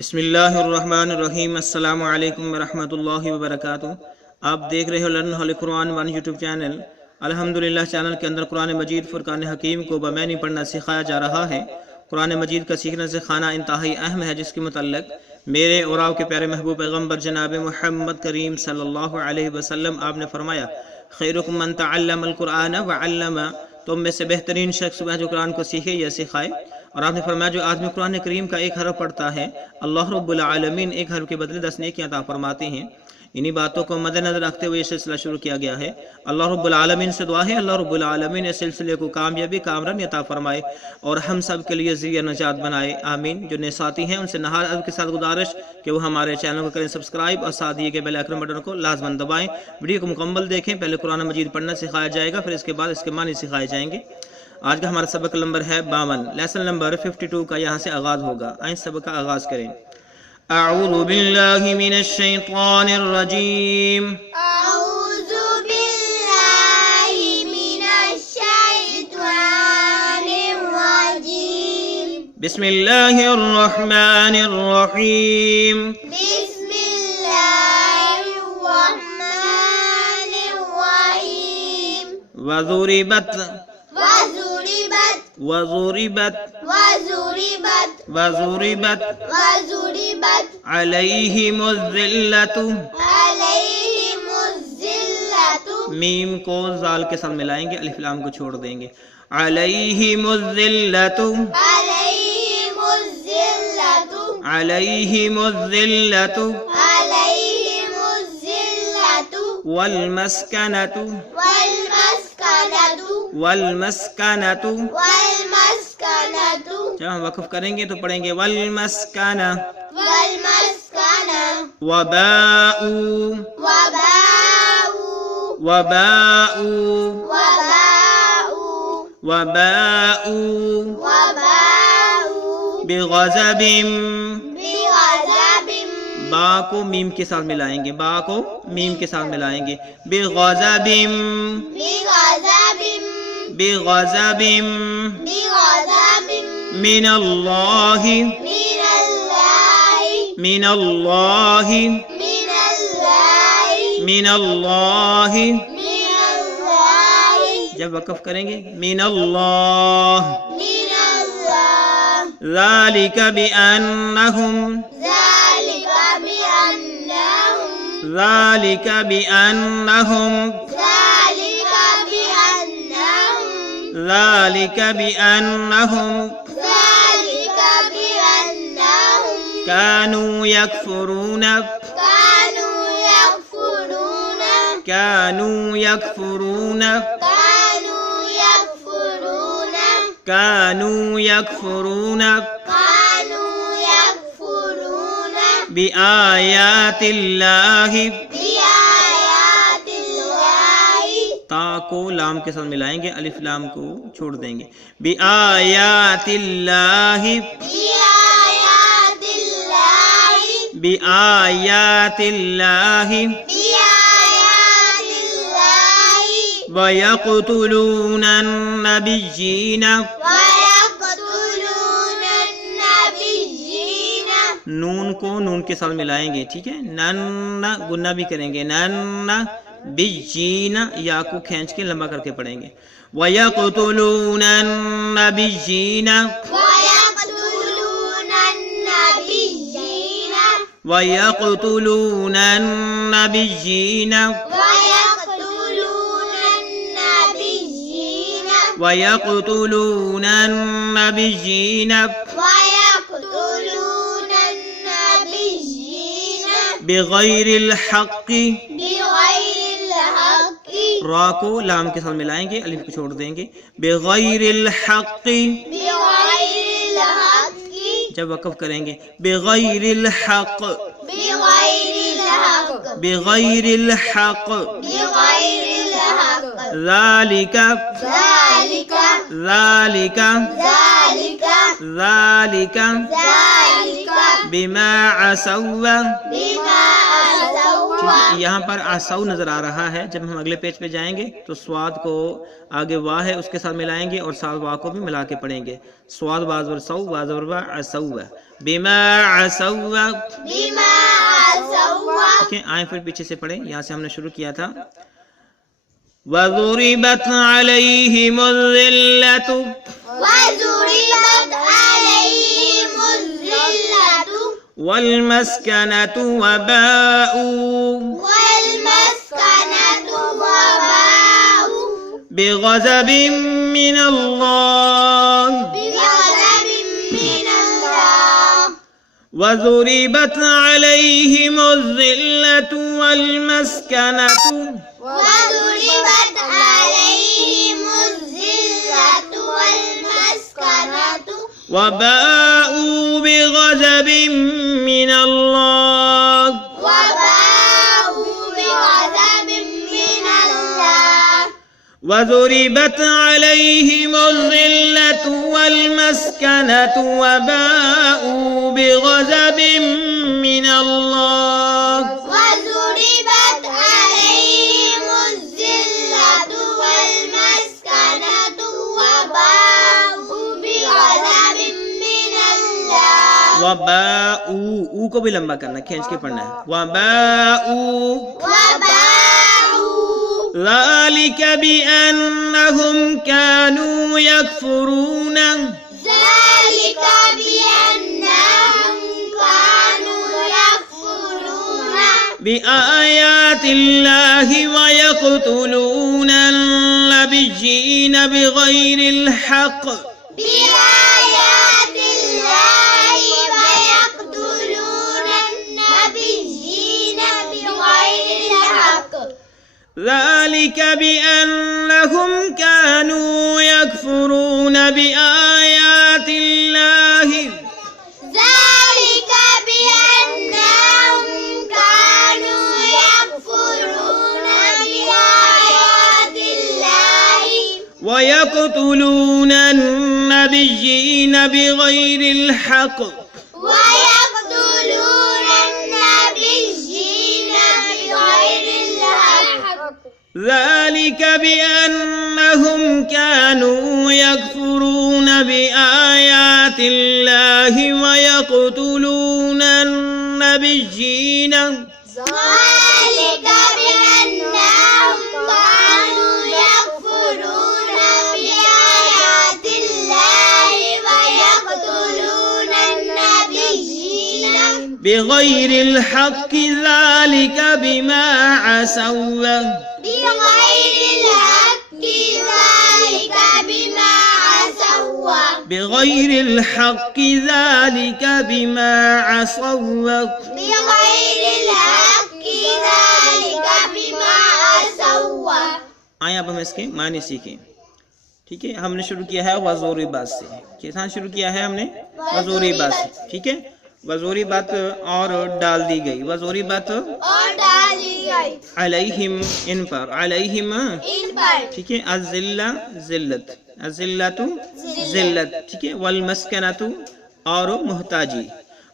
بسم اللہ الرحمن الرحیم۔ السلام علیکم ورحمۃ اللہ وبرکاتہ۔ آپ دیکھ رہے ہو لرن ہول قرآن ون یوٹیوب چینل۔ الحمدللہ چینل کے اندر قرآن مجید فرقان حکیم کو بمعنی پڑھنا سکھایا جا رہا ہے۔ قرآن مجید کا سیکھنا سکھانا انتہائی اہم ہے، جس کے متعلق میرے اور آپ کے پیارے محبوب پیغمبر جناب محمد کریم صلی اللہ علیہ وسلم آپ نے فرمایا، خیرکم من تعلم القرآن وعلم، تم میں سے بہترین شخص وہ ہے جو قرآن کو سیکھے یا سکھائے۔ اور آپ نے فرمایا جو آدمی قرآن کریم کا ایک حرف پڑھتا ہے، اللہ رب العالمین ایک حرف کے بدلے 10 نیکیاں عطا فرماتے ہیں۔ انہی باتوں کو مد نظر رکھتے ہوئے یہ سلسلہ شروع کیا گیا ہے۔ اللہ رب العالمین سے دعا ہے اللہ رب العالمین اس سلسلے کو کامیابی کامرانی عطا فرمائے اور ہم سب کے لیے ذریعہ نجات بنائے، آمین۔ جو نئے ساتھی ہیں ان سے نہایت ادب کے ساتھ گزارش کہ وہ ہمارے چینل کو کریں سبسکرائب اور ساتھ دیے گئے بیل آئیکن بٹن کو لازماً دبائیں۔ ویڈیو کو مکمل دیکھیں، پہلے قرآن مجید پڑھنا سکھایا جائے گا، پھر اس کے بعد اس کے معنی سکھائے جائیں گے۔ آج کا ہمارا سبق نمبر ہے 52، لیسن نمبر 52 کا یہاں سے آغاز ہوگا۔ آئیں سبق کا آغاز کریں۔ اعوذ باللہ من الشیطان الرجیم، اعوذ باللہ من الشیطان الرجیم، بسم اللہ الرحمن الرحیم، بسم اللہ الرحمن الرحیم، وضربت وضربت وضربت وضربت وضربت وضربت علیہم الذلۃ، علیہم الذلۃ، میم کو زال کے ساتھ ملائیں گے، الف لام کو چھوڑ دیں گے، علیہم الذلۃ، علیہم الذلۃ، علیہم الذلۃ علیہم الذلۃ والمسکنۃ والمسکنۃ والمسکنۃ۔ والمسکنۃ جب ہم وقف کریں گے تو پڑھیں گے والمسکنہ، والمسکنہ، وباءوا وباءوا وباءوا وباءوا وباءوا وباءوا بغضب، بغضب، با کو میم کے ساتھ ملائیں گے، با کو میم کے ساتھ ملائیں گے، بغضب بغضب، بغضب بغضب من اللہ، من اللہ، من اللہ، من اللہ، من اللہ۔ من اللہ، جب وقف کریں گے من اللہ، من اللہ، ذالک بأنہم، ذلك بأنهم، ذالک بأنہم، ذلك بأنهم، ذالک بأنہم ذلك بأنهم كانوا يكفرون، كانوا يكفرون، كانوا يكفرون، كانوا يكفرون، كانوا يكفرون كانوا يكفرون بآيات اللہ، بآيات الله، تا کو لام کے ساتھ ملائیں گے، الف لام کو چھوڑ دیں گے، بآیات اللہ، بآيات الله، بآیات اللہ، بآيات الله، وَيَقْتُلُونَ النَّبِيِّينَ، ويقتلون النبيين، نون کو نون کے ساتھ ملائیں گے، ٹھیک ہے، نن گنہ بھی کریں گے، نن بیجین، یا کو کھینچ کے لمبا کر کے پڑھیں گے، وَيَقْتُلُونَ النَّبِيِّينَ، ويقتلون النبيين، وَيَقْتُلُونَ النَّبِيِّينَ، ويقتلون النبيين، وَيَقْتُلُونَ النَّبِيِّينَ ويقتلون النبيين بغیر الحق، بغير الحق، را کو لام کے ساتھ ملائیں گے، الف کو چھوڑ دیں گے، بغیر الحق۔ بغير الحق، جب وقف کریں گے بغیر الحق، بغير الحق، بغیر الحق، بغير الحق، ذالک، ذلك ذالک، ذلك ذالک ذلك بما عصوا، بما عصوا یہاں پر اسو نظر آ رہا ہے. جب ہم اگلے پیج پہ جائیں گے تو سواد کو آگے وا ہے اس کے ساتھ ملائیں گے اور ساتھ وا کو بھی ملا کے پڑھیں گے. سواد بازور سو بازور وا اسو بما اسو. بما عصوا. ٹھیک ہے آئیں پھر پیچھے سے پڑھیں. یہاں سے ہم نے شروع کیا تھا. وَضُرِبَتْ عَلَيْهِمُ الذِّلَّةُ وضربت عليهم الذلة وَالْمَسْكَنَةُ وَبَاءُوا والمسكنة وباءوا بِغَضَبٍ مِّنَ اللَّهِ. بغضب من الله. وَضُرِبَتْ عَلَيْهِمُ الذِّلَّةُ وَالْمَسْكَنَةُ وضربت عليهم الذلة والمسكنة وَبَاءُوا بِغَضَبٍ مِّنَ اللَّهِ. وباءوا بغضب من الله. وَضُرِبَتْ عَلَيْهِمُ الذِّلَّةُ وَالْمَسْكَنَةُ وَبَاءُوا بِغَضَبٍ مِّنَ اللَّهِ. وضربت عليهم الذلة والمسكنة وباءوا بغضب من الله. وَبَاءُوا او کو بھی لمبا کرنا کھینچ کے پڑھنا ہے. وَبَاءُوا وباءوا ذَلِكَ بِأَنَّهُمْ كَانُوا يَكْفُرُونَ ذلك بأنهم كانوا يكفرون بِآيَاتِ اللَّهِ وَيَقْتُلُونَ النَّبِيِّينَ بِغَيْرِ الْحَقِّ. بآيات الله ويقتلون النبيين بغير الحق. ذَلِكَ بِأَنَّهُمْ كَانُوا يَكْفُرُونَ بِآيَاتِ اللَّهِ ذلك بأنهم كانوا يكفرون بآيات الله وَيَقْتُلُونَ النَّبِيِّينَ بِغَيْرِ الْحَقِّ. ويقتلون النبيين بغير الحق. ذَلِكَ بِأَنَّهُمْ كَانُوا يَكْفُرُونَ بِآيَاتِ اللَّهِ وَيَقْتُلُونَ النَّبِيِّينَ ذلك بأنهم كانوا يكفرون بآيات الله ويقتلون النبيين بغير الحق. ذلك بما عصوا بغير الحق. ذلك بما عصوا بغير الحق. ذلك بما عصوا بغير الحق. ذلك بما عصوا. آئیں اب ہم اس کے معنی سیکھیں. ٹھیک ہے ہم نے شروع کیا ہے وزوری بات سے. کیسا شروع کیا ہے ہم نے وزوری بات سے. ٹھیک ہے وزوری بات اور ڈال دی گئی. وزوری بات اور ڈالی گئی علیہم ان پر. علیہم ان پر. ٹھیک ہے الذلہ ذلت. الذلۃ ذلت. ٹھیک ہے والمسکنۃ اور محتاجی.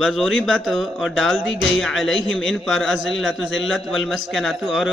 وزوری بات اور ڈال دی گئی علیہم ان پر الذلۃ ذلت والمسکنۃ اور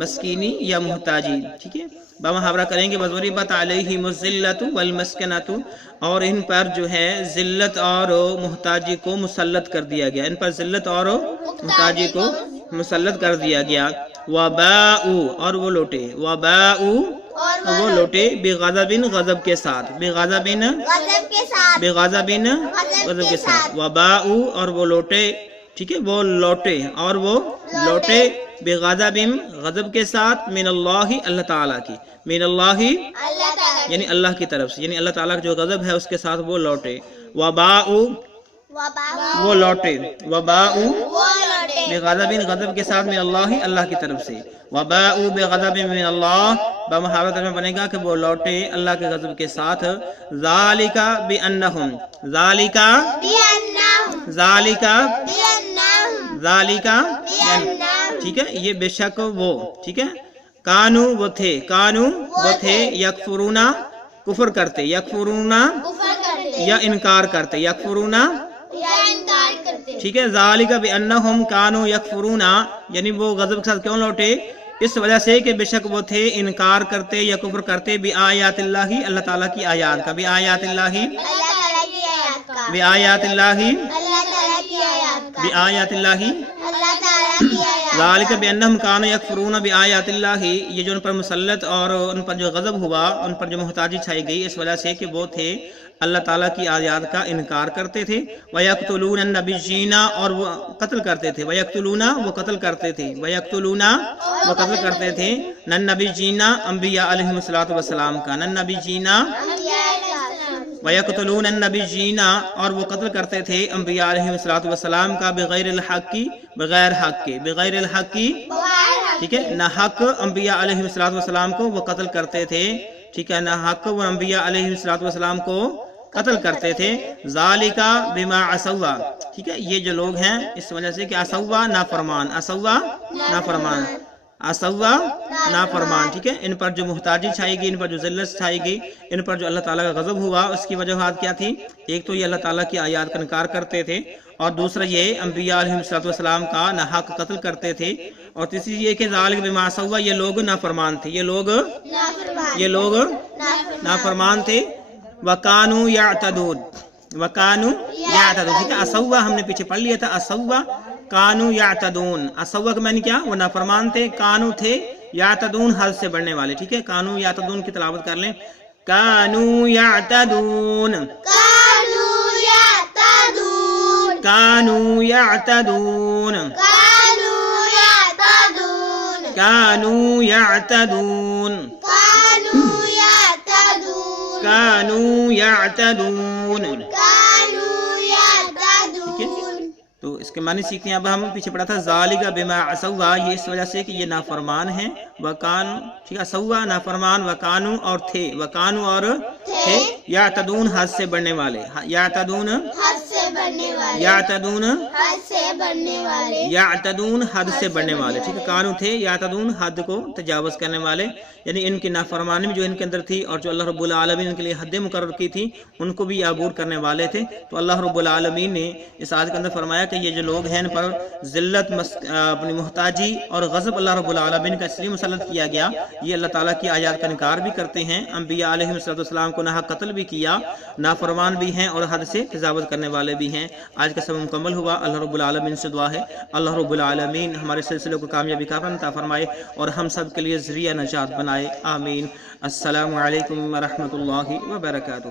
مسکینی یا محتاجی. ٹھیک ہے بمحاورہ کریں گے. وزوری بات علیہم الذلۃ والمسکنۃ اور ان پر جو ہے ذلت اور محتاجی کو مسلط کر دیا گیا. ان پر ذلت اور محتاجی کو مسلط کر دیا گیا. وباءوا اور وہ لوٹے. وباءوا وہ لوٹے بغضب غضب کے ساتھ. بغضب غضب کے ساتھ. بغضب غضب کے ساتھ. وباءوا اور وہ لوٹے. ٹھیک ہے وہ لوٹے اور وہ لوٹے بغضب غضب کے ساتھ من اللہ اللہ تعالیٰ کی. من اللہ اللہ تعالیٰ یعنی اللہ کی طرف سے. یعنی اللہ تعالیٰ کا جو غضب ہے اس کے ساتھ وہ لوٹے. وباءوا وہ لوٹے. وباءوا وہ لوٹے بغضب غضب کے ساتھ من اللہ اللہ کی طرف سے. وباءوا بغضب من اللہ بمحاورہ میں بنے گا کہ وہ لوٹے اللہ کے غضب کے ساتھ. ذالک بانہم ذالک بأنهم ذالک بأنهم ذالک بأنهم. ٹھیک ہے یہ بے شک وہ. ٹھیک ہے کانو وہ تھے. کانو وہ تھے یکفرونا کفر کرتے. یکفرونا کفر کرتے یا انکار کرتے. یکفرونا یا انکار کرتے ٹھیک ہے. ذالک بانہم کانوا یکفرون، یعنی وہ غضب کے ساتھ کیوں لوٹے؟ اس وجہ سے کہ بے شک وہ تھے انکار کرتے یا کفر کرتے بآیات اللہ، اللہ تعالیٰ کی آیات کا. بآیات اللہ، اللہ تعالیٰ کی آیات کا. بآیات اللہ، اللہ تعالیٰ کی آیات کا. بآیات اللہ. اللہ تعالیٰ کی آیات. ذالک بانہم کانوا یکفرون بآیات اللہ، یہ جو ان پر مسلط اور ان پر جو غضب ہوا، ان پر جو محتاجی چھائی گئی، اس وجہ سے کہ وہ تھے اللہ تعالیٰ کی آیات کا انکار کرتے تھے. وَيَقْتُلُونَ النَّبِيِّينَ، اور وہ قتل کرتے تھے. وَيَقْتُلُونَ، وہ قتل کرتے تھے. وَيَقْتُلُونَ، وہ قتل کرتے تھے. النَّبِيِّينَ، انبیاء علیہم الصلوۃ والسلام کا. النَّبِيِّينَ، وَيَقْتُلُونَ النَّبِيِّينَ، اور وہ قتل کرتے تھے انبیاء علیہم الصلوۃ والسلام کا. بغیر الحق، بغیر حق کے. بغیر الحق، ٹھیک ہے، نہ حق انبیاء علیہم الصلوۃ والسلام کو وہ قتل کرتے تھے. ٹھیک ہے، نہ حق وہ انبیاء علیہم الصلوۃ والسلام کو قتل کرتے تھے. ذالک بما عصوا، ٹھیک ہے، یہ جو لوگ ہیں اس وجہ سے کہ عصوا نافرمان، عصوا نافرمان، عصوا نافرمان. ٹھیک ہے، ان پر جو محتاجی چھائی گئی، ان پر جو ذلت چھائی گئی، ان پر جو اللہ تعالیٰ کا غضب ہوا، اس کی وجوہات کیا تھی؟ ایک تو یہ اللہ تعالیٰ کی آیات کا انکار کرتے تھے، اور دوسرا یہ انبیاء علیہم الصلوۃ والسلام کا نہ حق قتل کرتے تھے، اور تیسری یہ کہ ذالک بما عصوا، یہ لوگ نافرمان تھے، یہ لوگ نافرمان تھے. وَكَانُوا يَعْتَدُونَ، وَكَانُوا يَعْتَدُونَ. ٹھیک ہے، عصوا ہم نے پیچھے پڑھ لیا تھا. عصوا کانوا یعتدون، عصوا کا معنی کیا؟ وہ نافرمان تھے. کانو تھے، یعتدون حد سے بڑھنے والے. ٹھیک ہے، کانوا یعتدون کی تلاوت کر لیں. کانوا یعتدون، كانوا يعتدون. کانوا یعتدون، كانوا يعتدون. کانوا یعتدون، كانوا يعتدون. کانوا یعتدون. كانوا يعتدون. تو اس کے معنی سیکھتے ہیں. اب ہم پیچھے پڑھا تھا ذالک بما عصوا، یہ اس وجہ سے کہ یہ نافرمان ہیں. وکان، ٹھیک ہے، عصوا نافرمان، وکانو اور تھے، وکانو اور تھے، یعتدون حد سے بڑھنے والے. یعتدون، حد سے بڑھنے والے. یعتدون، حد سے بڑھنے والے. یعتدون حد سے بڑھنے والے. ٹھیک ہے، کانو تھے، یعتدون حد کو تجاوز کرنے والے، یعنی ان کی نافرمانی جو ان کے اندر تھی، اور جو اللہ رب العالمین ان کے لیے حد مقرر کی تھی، ان کو بھی عبور کرنے والے تھے. تو اللہ رب العالمین نے اس آیت کے اندر فرمایا کہ یہ جو لوگ ہیں ان پر ذلت، اپنی محتاجی اور غضب اللہ رب العالمین کا اس لیے مسلط کیا گیا، یہ اللہ تعالیٰ کی آیات کا انکار بھی کرتے ہیں، انبیاء علیہم السلام کو ناحق قتل بھی کیا، نافرمان بھی ہیں، اور حد سے تجاوز کرنے والے بھی ہیں. آج کا سبق مکمل ہوا. اللہ رب العالمین سے دعا ہے اللہ رب العالمین ہمارے سلسلے کو کامیابی کا عطا فرمائے، اور ہم سب کے لیے ذریعہ نجات بنائے. آمین. السلام علیکم ورحمۃ اللہ وبرکاتہ.